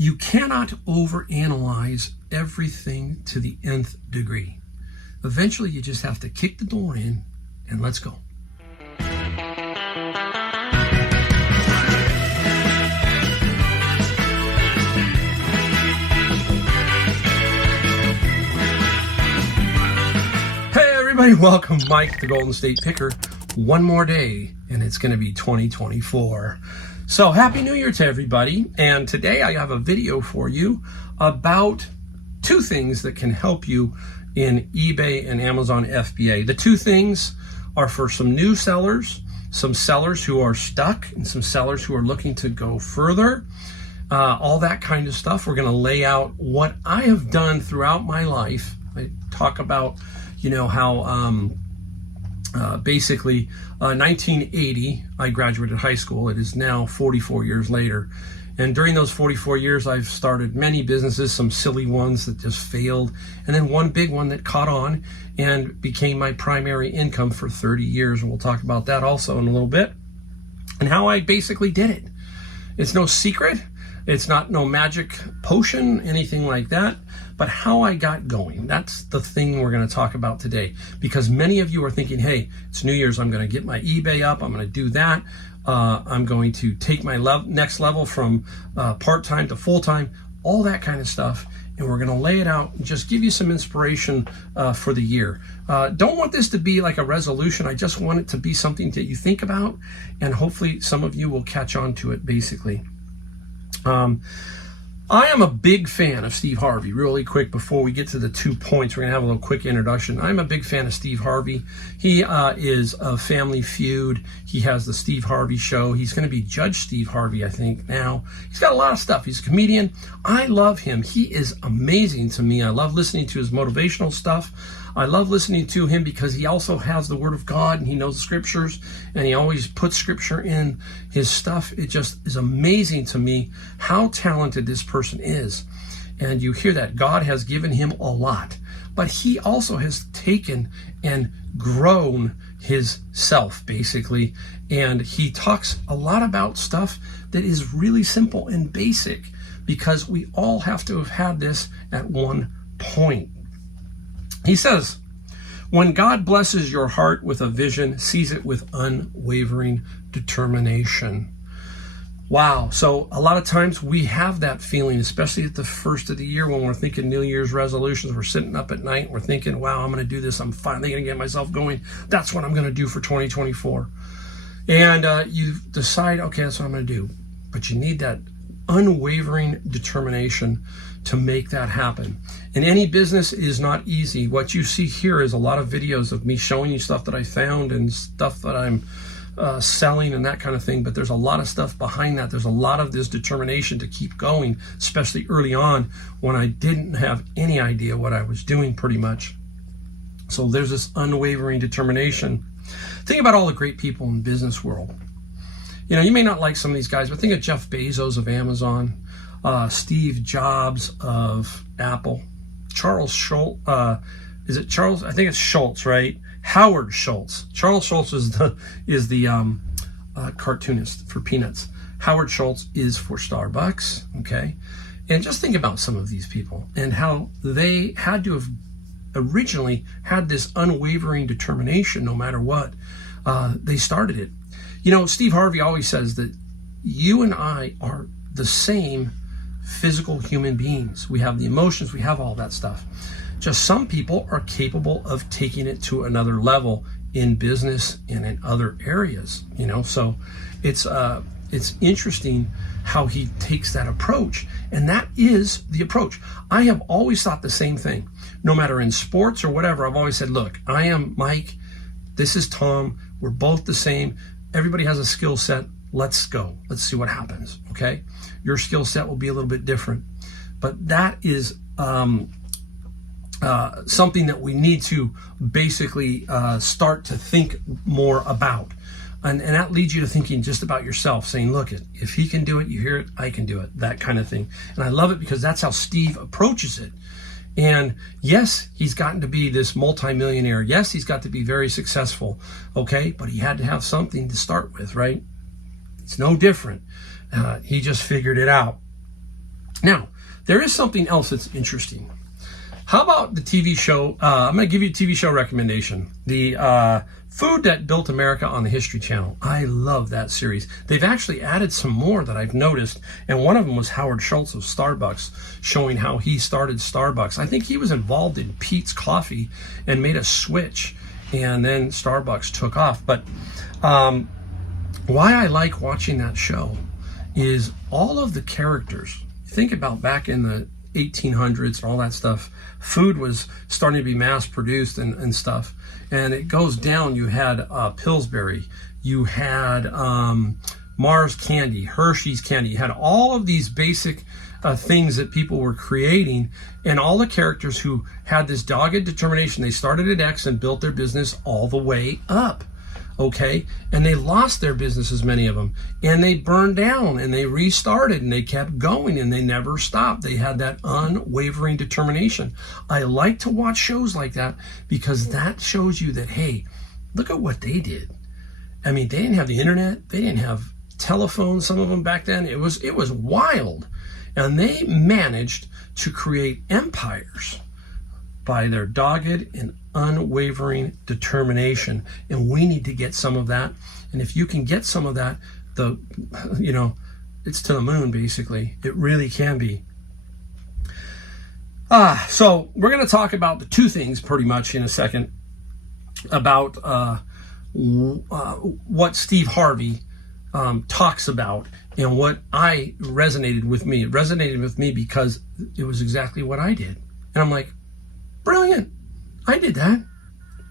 You cannot overanalyze everything to the nth degree. Eventually, you just have to kick the door in and let's go. Hey everybody, welcome. Mike, the Golden State Picker. One more day and it's going to be 2024. So happy New Year to everybody. And today I have a video for you about two things that can help you in eBay and Amazon FBA. The two things are for some new sellers, some sellers who are stuck, and some sellers who are looking to go further. All that kind of stuff. We're going to lay out what I have done throughout my life. I talk about, how basically 1980, I graduated high school. It is now 44 years later. And during those 44 years, I've started many businesses, some silly ones that just failed, and then one big one that caught on and became my primary income for 30 years. And we'll talk about that also in a little bit, and how I basically did it. It's no secret. It's not no magic potion, anything like that, but how I got going. That's the thing we're going to talk about today, because many of you are thinking, hey, it's New Year's. I'm going to get my eBay up. I'm going to do that. I'm going to take my next level from part-time to full-time, all that kind of stuff. And we're going to lay it out and just give you some inspiration for the year. Don't want this to be like a resolution. I just want it to be something that you think about, and hopefully some of you will catch on to it, basically. I am a big fan of Steve Harvey. Really quick, before we get to the 2 points, we're going to have a little quick introduction. I'm a big fan of Steve Harvey. He is a Family Feud. He has the Steve Harvey Show. He's going to be Judge Steve Harvey, I think, now. He's got a lot of stuff. He's a comedian. I love him. He is amazing to me. I love listening to his motivational stuff. I love listening to him because he also has the Word of God, and he knows the Scriptures, and he always puts Scripture in his stuff. It just is amazing to me how talented this person is. And you hear that God has given him a lot, but he also has taken and grown his self, basically. And he talks a lot about stuff that is really simple and basic, because we all have to have had this at one point. He says, when God blesses your heart with a vision, seize it with unwavering determination. Wow. So a lot of times we have that feeling, especially at the first of the year when we're thinking New Year's resolutions. We're sitting up at night and we're thinking, wow, I'm going to do this. I'm finally going to get myself going. That's what I'm going to do for 2024. And you decide, okay, that's what I'm going to do. But you need that unwavering determination to make that happen. And any business is not easy. What you see here is a lot of videos of me showing you stuff that I found and stuff that I'm selling and that kind of thing. But there's a lot of stuff behind that. There's a lot of this determination to keep going, especially early on when I didn't have any idea what I was doing, pretty much. So there's this unwavering determination. Think about all the great people in the business world. You may not like some of these guys, but think of Jeff Bezos of Amazon, Steve Jobs of Apple, Charles Schultz. Is it Charles? I think it's Schultz, right? Howard Schultz. Charles Schultz is the cartoonist for Peanuts. Howard Schultz is for Starbucks. Okay, and just think about some of these people and how they had to have originally had this unwavering determination, no matter what. They started it. Steve Harvey always says that you and I are the same physical human beings. We have the emotions, we have all that stuff. Just some people are capable of taking it to another level in business and in other areas, so it's interesting how he takes that approach. And that is the approach. I have always thought the same thing, no matter in sports or whatever. I've always said, look, I am Mike, this is Tom, we're both the same. Everybody has a skill set. Let's go. Let's see what happens. Okay. Your skill set will be a little bit different, but that is something that we need to basically start to think more about. And that leads you to thinking just about yourself, saying, look, if he can do it, you hear it, I can do it, that kind of thing. And I love it because that's how Steve approaches it. And yes, he's gotten to be this multimillionaire. Yes, he's got to be very successful. Okay, but he had to have something to start with, right? It's no different. He just figured it out. Now, there is something else that's interesting. How about the TV show? I'm going to give you a TV show recommendation. The Food That Built America on the History Channel. I love that series. They've actually added some more that I've noticed, and one of them was Howard Schultz of Starbucks, showing how he started Starbucks. I think he was involved in Peet's Coffee and made a switch, and then Starbucks took off. But why I like watching that show is all of the characters. Think about back in the 1800s and all that stuff. Food was starting to be mass produced and stuff, and it goes down. You had Pillsbury, you had Mars candy, Hershey's candy. You had all of these basic things that people were creating, and all the characters who had this dogged determination. They started at X and built their business all the way up. Okay, and they lost their businesses, many of them, and they burned down, and they restarted, and they kept going, and they never stopped. They had that unwavering determination. I like to watch shows like that because that shows you that, hey, look at what they did. I mean, they didn't have the internet, they didn't have telephones, some of them back then. It was wild, and they managed to create empires by their dogged and unwavering determination. And we need to get some of that. And if you can get some of that, it's to the moon, basically. It really can be. So we're going to talk about the two things pretty much in a second about what Steve Harvey talks about and what resonated with me. It resonated with me because it was exactly what I did. And I'm like, brilliant. I did that.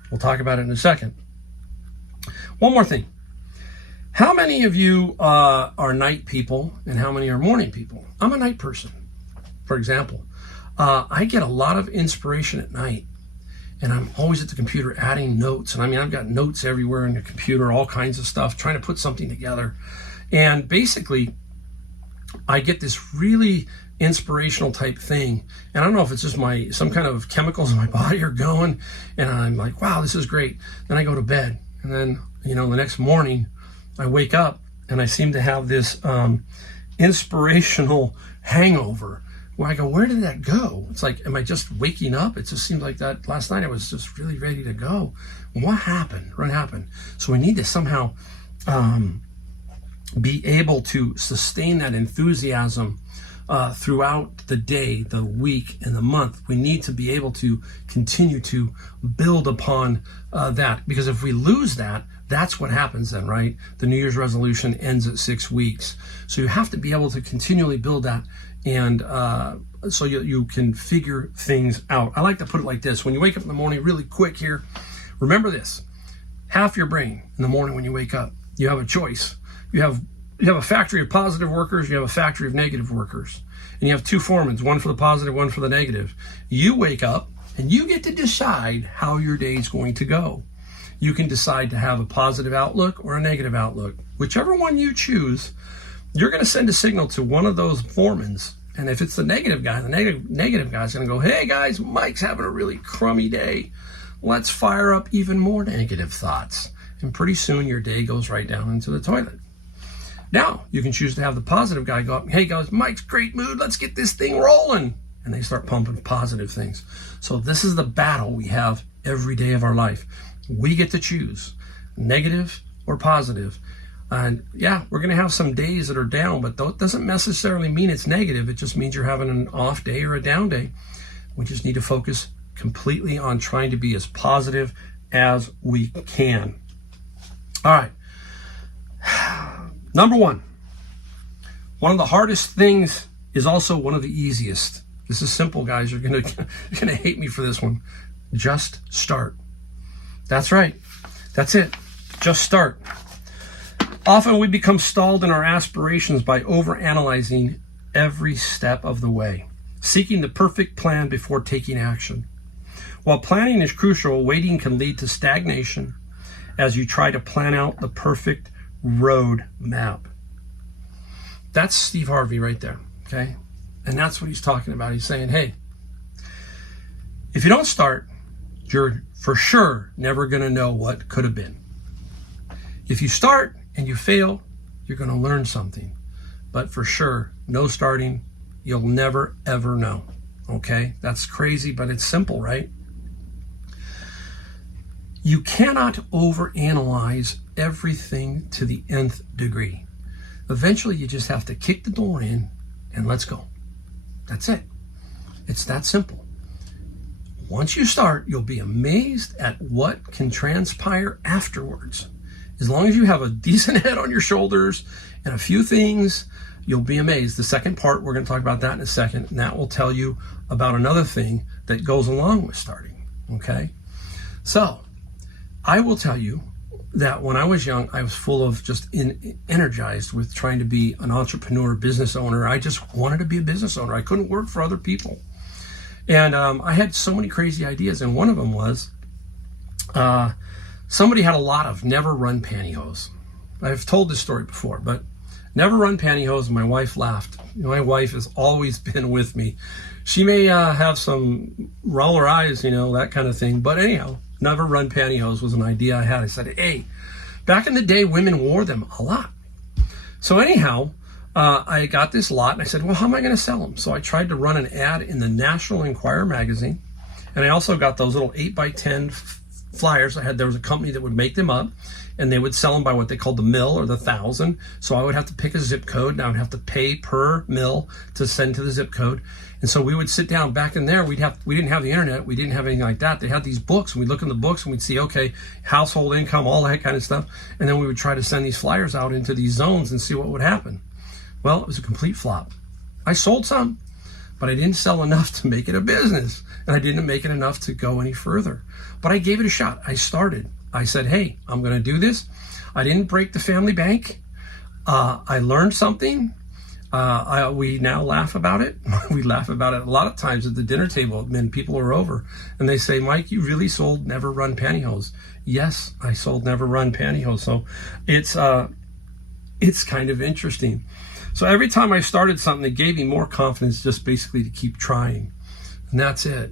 We'll talk about it in a second. One more thing. How many of you are night people and how many are morning people? I'm a night person, for example. I get a lot of inspiration at night, and I'm always at the computer adding notes. And I mean, I've got notes everywhere in the computer, all kinds of stuff, trying to put something together. And basically, I get this really inspirational type thing, and I don't know if it's just some kind of chemicals in my body are going, and I'm like, wow, this is great. Then I go to bed, and then the next morning I wake up and I seem to have this inspirational hangover where I go, where did that go? It's like, am I just waking up? It just seems like that last night I was just really ready to go. What happened? So we need to somehow be able to sustain that enthusiasm throughout the day, the week, and the month. We need to be able to continue to build upon that, because if we lose that, that's what happens then, right? The New Year's resolution ends at 6 weeks. So you have to be able to continually build that, and so you can figure things out. I like to put it like this. When you wake up in the morning, really quick here, remember this. Half your brain in the morning when you wake up, you have a choice. You have a factory of positive workers, you have a factory of negative workers. And you have two foremans, one for the positive, one for the negative. You wake up and you get to decide how your day is going to go. You can decide to have a positive outlook or a negative outlook. Whichever one you choose, you're going to send a signal to one of those foremans. And if it's the negative guy, the negative guy's going to go, hey guys, Mike's having a really crummy day. Let's fire up even more negative thoughts. And pretty soon your day goes right down into the toilet. Now, you can choose to have the positive guy go up, hey guys, Mike's great mood, let's get this thing rolling. And they start pumping positive things. So this is the battle we have every day of our life. We get to choose negative or positive. And yeah, we're going to have some days that are down, but that doesn't necessarily mean it's negative. It just means you're having an off day or a down day. We just need to focus completely on trying to be as positive as we can. All right. Number one of the hardest things is also one of the easiest. This is simple, guys. You're gonna hate me for this one. Just start. That's right. That's it. Just start. Often we become stalled in our aspirations by overanalyzing every step of the way, seeking the perfect plan before taking action. While planning is crucial, waiting can lead to stagnation as you try to plan out the perfect road map. That's Steve Harvey right there, okay? And that's what he's talking about. He's saying, hey, if you don't start, you're for sure never going to know what could have been. If you start and you fail, you're going to learn something. But for sure, no starting you'll never, ever know. Okay? That's crazy, but it's simple, right? You cannot overanalyze everything to the nth degree. Eventually, you just have to kick the door in and let's go. That's it. It's that simple. Once you start, you'll be amazed at what can transpire afterwards. As long as you have a decent head on your shoulders and a few things, you'll be amazed. The second part, we're going to talk about that in a second, and that will tell you about another thing that goes along with starting, okay? So, I will tell you that when I was young, I was full of just energized with trying to be an entrepreneur, business owner. I just wanted to be a business owner. I couldn't work for other people. And I had so many crazy ideas, and one of them was somebody had a lot of never run pantyhose. I've told this story before, but never run pantyhose, and my wife laughed. My wife has always been with me. She may have some roller eyes, that kind of thing, but anyhow, never run pantyhose was an idea I had. I said, hey, back in the day, women wore them a lot. So anyhow, I got this lot, and I said, well, how am I going to sell them? So I tried to run an ad in the National Enquirer magazine, and I also got those little 8x10 flyers. There was a company that would make them up, and they would sell them by what they called the mill or the 1,000. So I would have to pick a zip code, and I would have to pay per mill to send to the zip code. And so we would sit down back in there. We didn't have the internet. We didn't have anything like that. They had these books, and we'd look in the books and we'd see, okay, household income, all that kind of stuff. And then we would try to send these flyers out into these zones and see what would happen. Well, it was a complete flop. I sold some, but I didn't sell enough to make it a business, and I didn't make it enough to go any further. But I gave it a shot. I started. I said, hey, I'm going to do this. I didn't break the family bank. I learned something. We now laugh about it. We laugh about it a lot of times at the dinner table when people are over, and they say, Mike, you really sold never run pantyhose. Yes, I sold never run pantyhose. So it's kind of interesting. So every time I started something, it gave me more confidence just basically to keep trying. And that's it.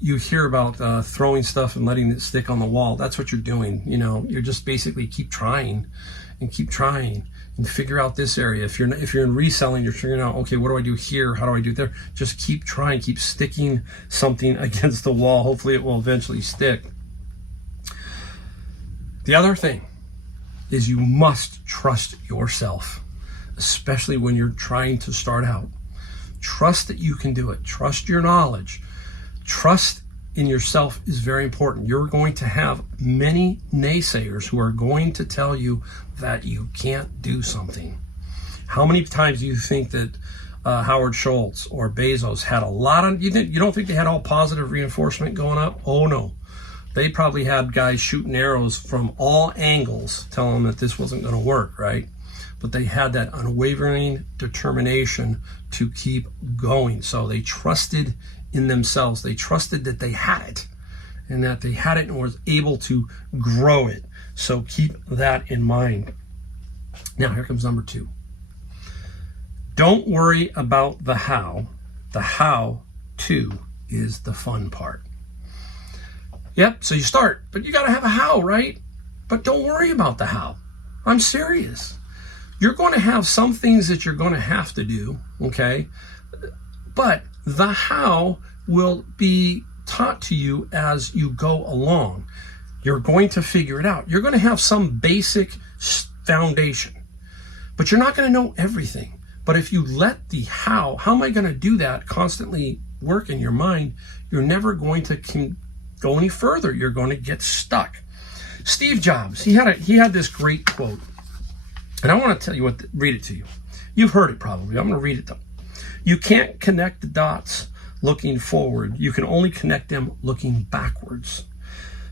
You hear about throwing stuff and letting it stick on the wall. That's what you're doing. You're just basically keep trying and figure out this area. If you're in reselling, you're figuring out, okay, what do I do here? How do I do it there? Just keep trying, keep sticking something against the wall. Hopefully it will eventually stick. The other thing is you must trust yourself, especially when you're trying to start out. Trust that you can do it. Trust your knowledge. Trust in yourself is very important. You're going to have many naysayers who are going to tell you that you can't do something. How many times do you think that Howard Schultz or Bezos had a lot of, you don't think they had all positive reinforcement going up? Oh no. They probably had guys shooting arrows from all angles telling them that this wasn't going to work, right? But they had that unwavering determination to keep going. So they trusted in themselves. They trusted that they had it, and that they had it and was able to grow it. So keep that in mind. Now, here comes number 2. Don't worry about the how. The how, too, is the fun part. Yep, so you start, but you got to have a how, right? But don't worry about the how. I'm serious. You're going to have some things that you're going to have to do, okay? But the how will be taught to you as you go along. You're going to figure it out. You're going to have some basic foundation, but you're not going to know everything. But if you let the how am I going to do that, constantly work in your mind, you're never going to go any further. You're going to get stuck. Steve Jobs, he had this great quote. And I want to tell you read it to you. You've heard it probably. I'm going to read it though. You can't connect the dots looking forward. You can only connect them looking backwards.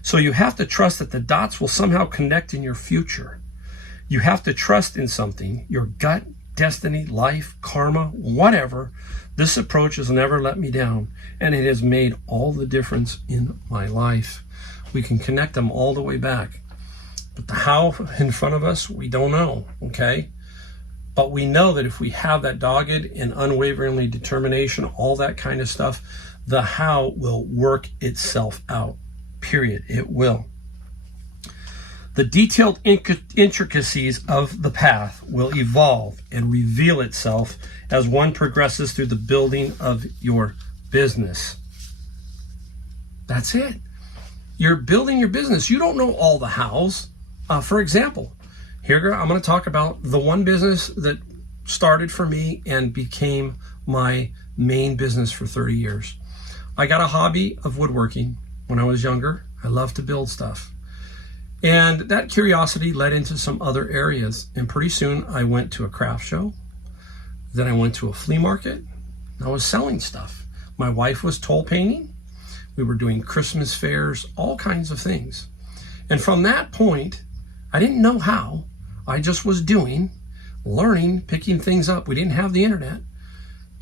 So you have to trust that the dots will somehow connect in your future. You have to trust in something, your gut, destiny, life, karma, whatever. This approach has never let me down, and it has made all the difference in my life. We can connect them all the way back. But the how in front of us, we don't know, okay? But we know that if we have that dogged and unwaveringly determination, all that kind of stuff, the how will work itself out, period. It will. The detailed intricacies of the path will evolve and reveal itself as one progresses through the building of your business. That's it. You're building your business. You don't know all the hows. For example, here I'm going to talk about the one business that started for me and became my main business for 30 years. I got a hobby of woodworking when I was younger. I loved to build stuff. And that curiosity led into some other areas. And pretty soon I went to a craft show. Then I went to a flea market. I was selling stuff. My wife was toll painting. We were doing Christmas fairs, all kinds of things. And from that point, I didn't know how. I just was doing, learning, picking things up. We didn't have the internet.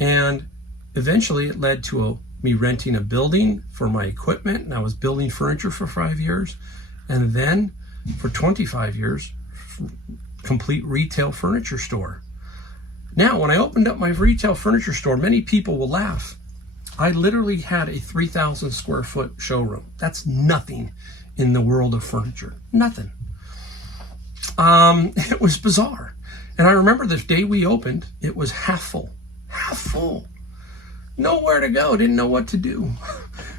And eventually it led to me renting a building for my equipment. And I was building furniture for 5 years. And then for 25 years, complete retail furniture store. Now, when I opened up my retail furniture store, many people will laugh. I literally had a 3,000 square foot showroom. That's nothing in the world of furniture. Nothing. It was bizarre. And I remember the day we opened, it was half full. Half full. Nowhere to go. Didn't know what to do.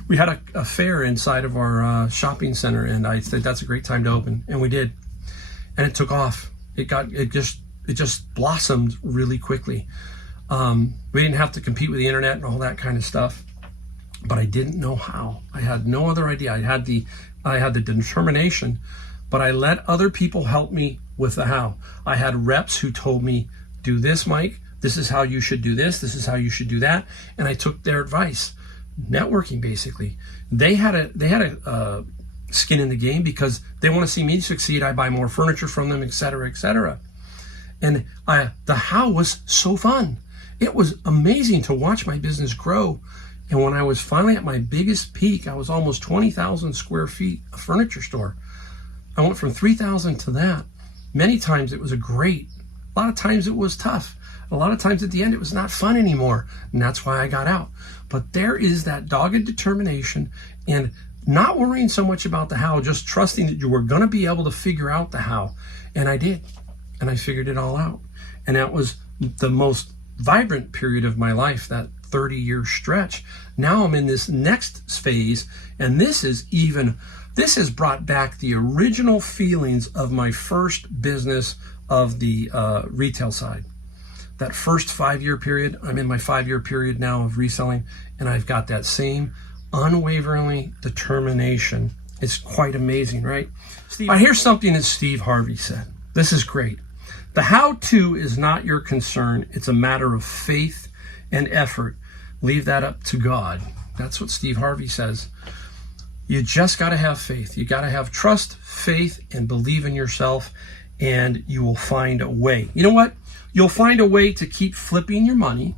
We had a fair inside of our shopping center, and I said that's a great time to open, and we did. And it took off. It just blossomed really quickly. We didn't have to compete with the internet and all that kind of stuff, but I didn't know how. I had no other idea. I had the determination, but I let other people help me with the how. I had reps who told me, do this, Mike. This is how you should do this. This is how you should do that. And I took their advice. Networking, basically. They had a skin in the game because they want to see me succeed. I buy more furniture from them, etc., etc. And the how was so fun. It was amazing to watch my business grow. And when I was finally at my biggest peak, I was almost 20,000 square feet of furniture store. I went from 3,000 to that. Many times it was a lot of times it was tough. A lot of times at the end, it was not fun anymore. And that's why I got out. But there is that dogged determination and not worrying so much about the how, just trusting that you were going to be able to figure out the how. And I did. And I figured it all out. And that was the most vibrant period of my life, that 30-year stretch. Now I'm in this next phase. And this has brought back the original feelings of my first business of the retail side. That first 5-year period, I'm in my 5-year period now of reselling, and I've got that same unwaveringly determination. It's quite amazing, right? Here's something that Steve Harvey said. This is great. The how-to is not your concern. It's a matter of faith and effort. Leave that up to God. That's what Steve Harvey says. You just got to have faith. You got to have trust, faith, and believe in yourself, and you will find a way. You know what? You'll find a way to keep flipping your money.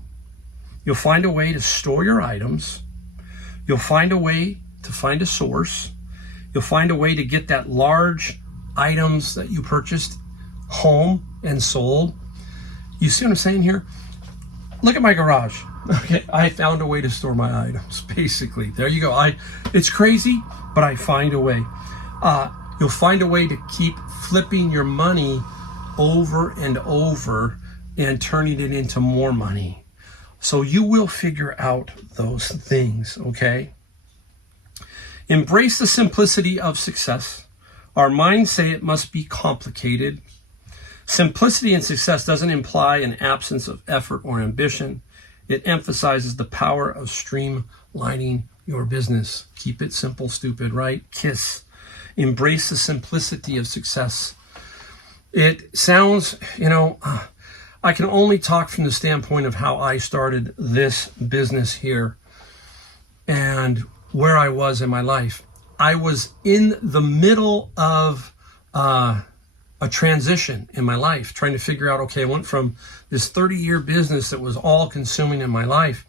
You'll find a way to store your items. You'll find a way to find a source. You'll find a way to get that large items that you purchased home and sold. You see what I'm saying here? Look at my garage. Okay, I found a way to store my items, basically. There you go. It's crazy, but I find a way. You'll find a way to keep flipping your money over and over and turning it into more money. So you will figure out those things, okay? Embrace the simplicity of success. Our minds say it must be complicated. Simplicity in success doesn't imply an absence of effort or ambition. It emphasizes the power of streamlining your business. Keep it simple, stupid, right? KISS. Embrace the simplicity of success. It sounds, I can only talk from the standpoint of how I started this business here and where I was in my life. I was in the middle of a transition in my life, trying to figure out, okay, I went from this 30-year business that was all consuming in my life,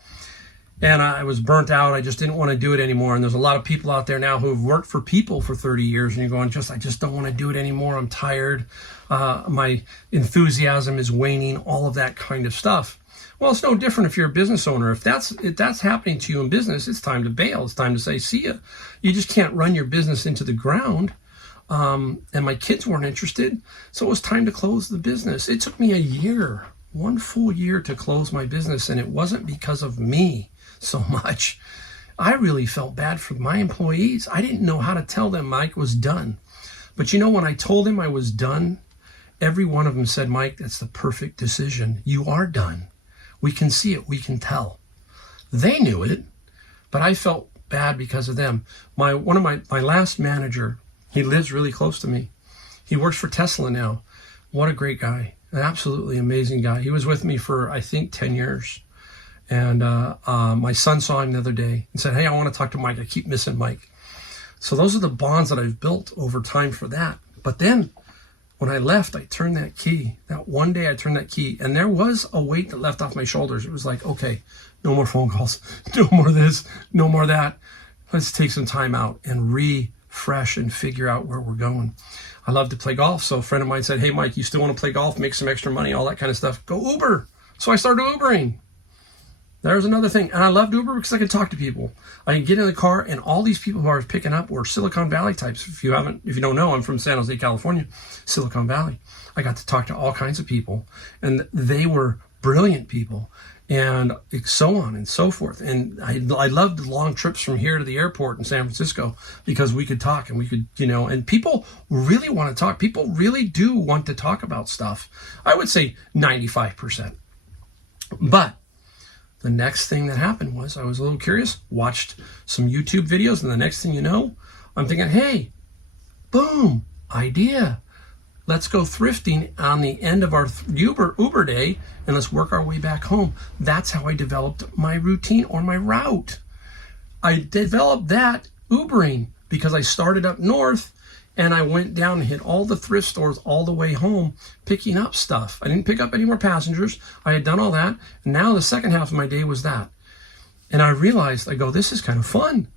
and I was burnt out. I just didn't want to do it anymore. And there's a lot of people out there now who have worked for people for 30 years, and you're going, I just don't want to do it anymore. I'm tired. My enthusiasm is waning, all of that kind of stuff. Well, it's no different if you're a business owner. If that's happening to you in business, it's time to bail. It's time to say, see ya. You just can't run your business into the ground. and my kids weren't interested. So it was time to close the business. It took me a year, one full year to close my business. And it wasn't because of me so much. I really felt bad for my employees. I didn't know how to tell them Mike was done. But you know, when I told him I was done, every one of them said, Mike, that's the perfect decision. You are done. We can see it. We can tell. They knew it, but I felt bad because of them. My last manager, he lives really close to me. He works for Tesla now. What a great guy. An absolutely amazing guy. He was with me for, I think, 10 years. And my son saw him the other day and said, hey, I want to talk to Mike. I keep missing Mike. So those are the bonds that I've built over time for that. But then when I left, I turned that key. That one day I turned that key, and there was a weight that left off my shoulders. It was like, okay, no more phone calls, no more this, no more that. Let's take some time out and refresh and figure out where we're going. I love to play golf. So a friend of mine said, hey, Mike, you still want to play golf, make some extra money, all that kind of stuff. Go Uber. So I started Ubering. There's another thing. And I loved Uber because I could talk to people. I could get in the car, and all these people who I was picking up were Silicon Valley types. If you don't know, I'm from San Jose, California, Silicon Valley. I got to talk to all kinds of people, and they were brilliant people, and so on and so forth. And I loved the long trips from here to the airport in San Francisco because we could talk, and we could, and people really want to talk. People really do want to talk about stuff. I would say 95%. But the next thing that happened was I was a little curious, watched some YouTube videos, and the next thing you know, I'm thinking, hey, boom, idea. Let's go thrifting on the end of our Uber day, and let's work our way back home. That's how I developed my routine or my route. I developed that Ubering because I started up north, and I went down and hit all the thrift stores all the way home, picking up stuff. I didn't pick up any more passengers. I had done all that. And now the second half of my day was that. And I realized, I go, this is kind of fun.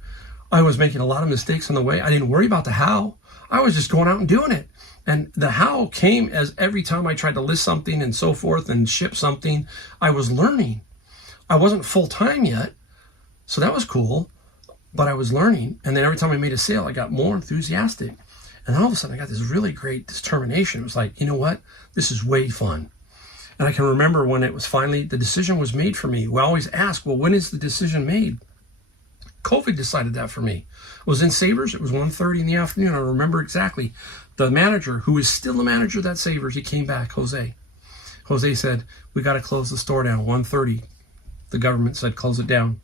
I was making a lot of mistakes on the way. I didn't worry about the how. I was just going out and doing it. And the how came as every time I tried to list something and so forth and ship something, I was learning. I wasn't full-time yet, so that was cool, but I was learning. And then every time I made a sale, I got more enthusiastic. And all of a sudden, I got this really great determination. It was like, you know what? This is way fun. And I can remember when it was finally, the decision was made for me. We always ask, well, when is the decision made? COVID decided that for me. I was in Savers. It was 1:30 in the afternoon. I remember exactly. The manager, who is still the manager of that Savers, he came back, Jose. Jose said, we got to close the store down, 1:30. The government said, close it down.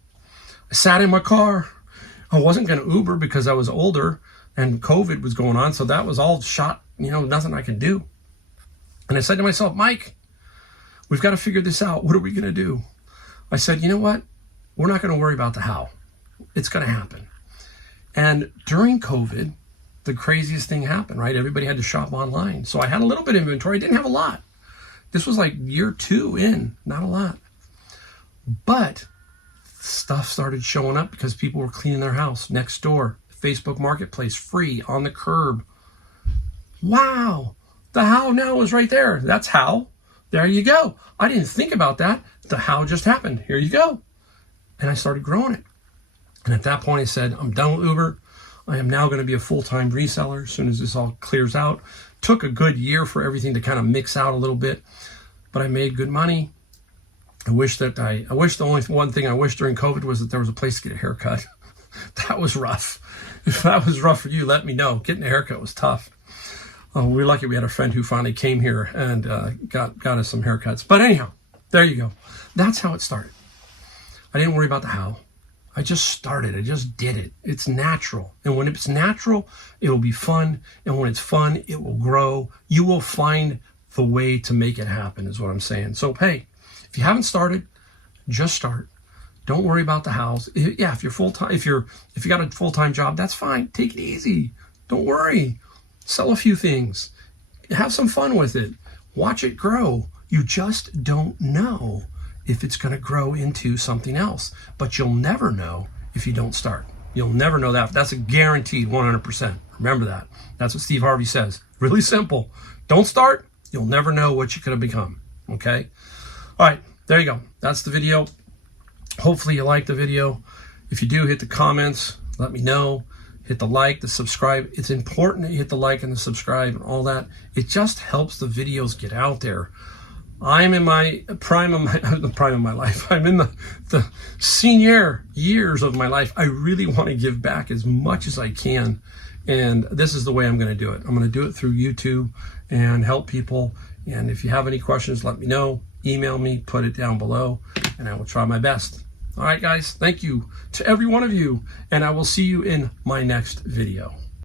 I sat in my car. I wasn't going to Uber because I was older, and COVID was going on, so that was all shot, nothing I could do. And I said to myself, Mike, we've got to figure this out. What are we going to do? I said, you know what? We're not going to worry about the how. It's going to happen. And during COVID, the craziest thing happened, right? Everybody had to shop online. So I had a little bit of inventory. I didn't have a lot. This was like year 2 in, not a lot. But stuff started showing up because people were cleaning their house next door. Facebook Marketplace, free, on the curb. Wow, the how now is right there. That's how. There you go. I didn't think about that. The how just happened. Here you go. And I started growing it. And at that point I said, I'm done with Uber. I am now going to be a full-time reseller as soon as this all clears out. Took a good year for everything to kind of mix out a little bit, but I made good money. I wish the only one thing I wish during COVID was that there was a place to get a haircut. That was rough. If that was rough for you, let me know. Getting a haircut was tough. We're lucky we had a friend who finally came here and got us some haircuts. But anyhow, there you go. That's how it started. I didn't worry about the how. I just started. I just did it. It's natural. And when it's natural, it will be fun. And when it's fun, it will grow. You will find the way to make it happen is what I'm saying. So, hey, if you haven't started, just start. Don't worry about the hows. Yeah, if you're full-time, if you got a full-time job, that's fine. Take it easy. Don't worry. Sell a few things. Have some fun with it. Watch it grow. You just don't know if it's going to grow into something else. But you'll never know if you don't start. You'll never know that. That's a guaranteed 100%. Remember that. That's what Steve Harvey says. Really simple. Don't start. You'll never know what you could have become. Okay? All right. There you go. That's the video. Hopefully you like the video. If you do, hit the comments. Let me know. hit the like, the subscribe. It's important that you hit the like and the subscribe and all that. It just helps the videos get out there. I'm in my prime of my life. I'm in the senior years of my life. I really want to give back as much as I can. And this is the way I'm going to do it. I'm going to do it through YouTube and help people. And if you have any questions, let me know. Email me, put it down below, and I will try my best. All right, guys, thank you to every one of you, and I will see you in my next video.